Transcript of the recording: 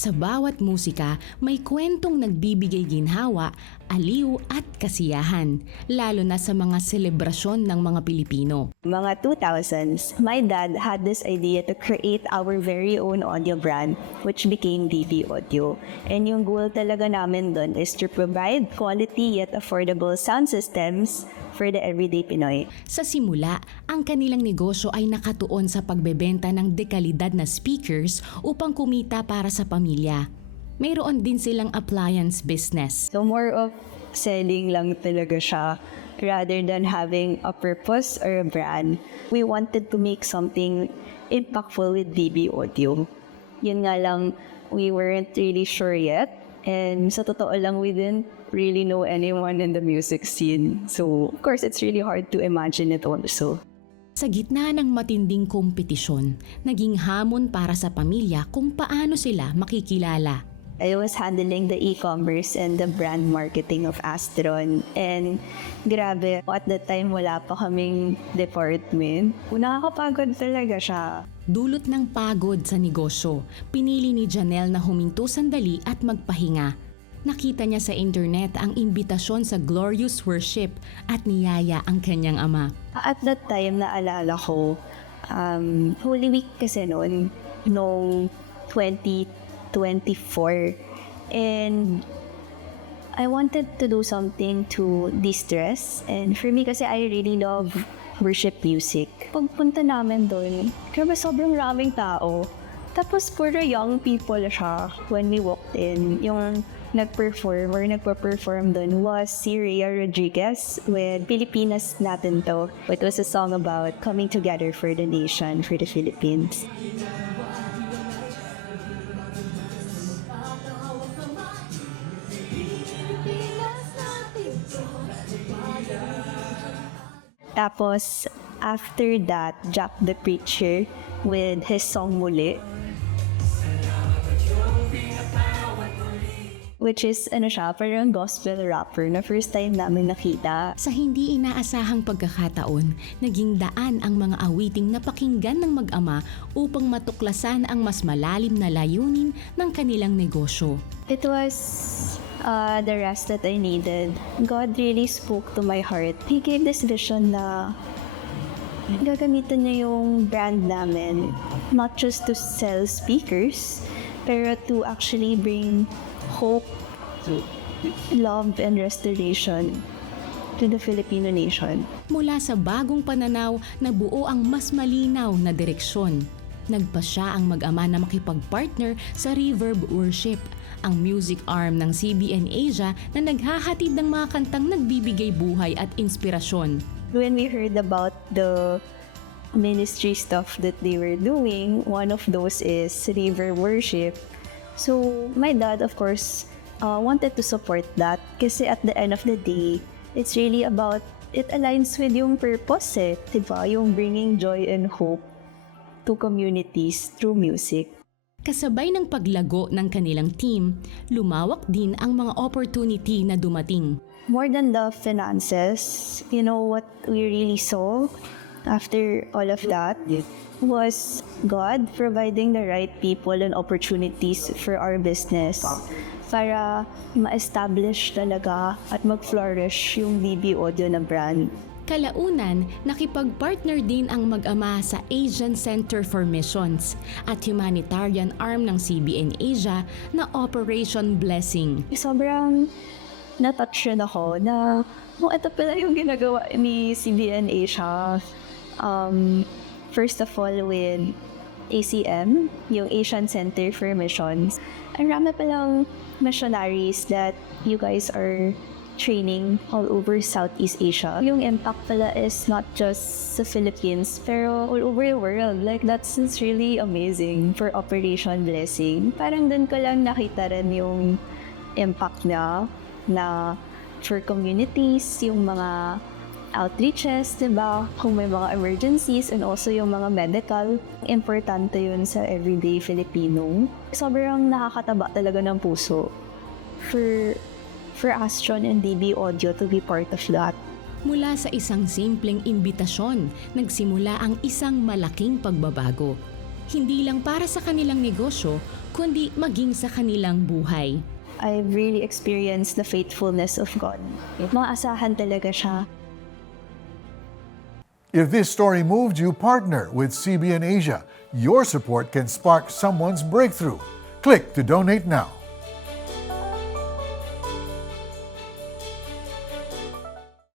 Sa bawat musika, may kwentong nagbibigay ginhawa, aliw at kasiyahan, lalo na sa mga selebrasyon ng mga Pilipino. Mga 2000s, my dad had this idea to create our very own audio brand, which became DB Audio. And yung goal talaga namin doon is to provide quality yet affordable sound systems for the everyday Pinoy. Sa simula, ang kanilang negosyo ay nakatuon sa pagbebenta ng dekalidad na speakers upang kumita para sa pamilya. Mayroon din silang appliance business. So more of selling lang talaga siya rather than having a purpose or a brand. We wanted to make something impactful with DB Audio. Yun nga lang, we weren't really sure yet. And sa totoo lang, we didn't really know anyone in the music scene. So, of course, it's really hard to imagine it also. Sa gitna ng matinding kompetisyon, naging hamon para sa pamilya kung paano sila makikilala. I was handling the e-commerce and the brand marketing of Astron. And grabe, at that time wala pa kaming department. Nakakapagod talaga siya. Dulot ng pagod sa negosyo, pinili ni Janelle na huminto sandali at magpahinga. Nakita niya sa internet ang imbitasyon sa Glorious Worship at niyaya ang kanyang ama. At that time, naalala ko, Holy Week kasi noong 2024. And I wanted to do something to de-stress. And for me kasi I really love worship music. Pagpunta namin doon, grabe sobrang raming tao. Tapos puro young people siya when we walked in. Yung nagperform or nagpa-perform doon was si Rhea Rodriguez with Pilipinas Natin To. It was a song about coming together for the nation, for the Philippines. Tapos, after that, Jack the Preacher with his song Muli. Which is, parang gospel rapper na first time namin nakita. Sa hindi inaasahang pagkakataon, naging daan ang mga awiting napakinggan ng mag-ama upang matuklasan ang mas malalim na layunin ng kanilang negosyo. It was the rest that I needed. God really spoke to my heart. He gave this vision na gagamitin niya yung brand namin, not just to sell speakers, pero to actually bring hope, love, and restoration to the Filipino nation. Mula sa bagong pananaw, nabuo ang mas malinaw na direksyon. Nagpasya ang mag-ama na makipag-partner sa Reverb Worship, ang music arm ng CBN Asia na naghahatid ng mga kantang nagbibigay buhay at inspirasyon. When we heard about the ministry stuff that they were doing, one of those is Reverb Worship. So my dad, of course, wanted to support that kasi at the end of the day, it's really about, it aligns with yung purpose diba? Yung bringing joy and hope to communities through music. Kasabay ng paglago ng kanilang team, lumawak din ang mga opportunity na dumating. More than the finances, what we really saw after all of that was God providing the right people and opportunities for our business para ma-establish talaga at mag-flourish yung DB Audio na brand. Kalaunan, nakipag-partner din ang mag-ama sa Asian Center for Missions at humanitarian arm ng CBN Asia na Operation Blessing. Sobrang na-touch yun ako na ito pala yung ginagawa ni CBN Asia. First of all with ACM, yung Asian Center for Missions. Ang rami palang missionaries that you guys are training all over Southeast Asia. Yung impact pala is not just sa Philippines, pero all over the world. Like, that's really amazing for Operation Blessing. Parang dun ko lang nakita rin yung impact niya na for communities, yung mga outreaches, diba? Kung may mga emergencies and also yung mga medical, importante yun sa everyday Filipino. Sobrang nakakataba talaga ng puso for Astron and DB Audio to be part of that. Mula sa isang simpleng imbitasyon, nagsimula ang isang malaking pagbabago. hindi lang para sa kanilang negosyo, kundi maging sa kanilang buhay. I've really experienced the faithfulness of God. Maasahan talaga siya. If this story moved you, partner with CBN Asia. Your support can spark someone's breakthrough. Click to donate now.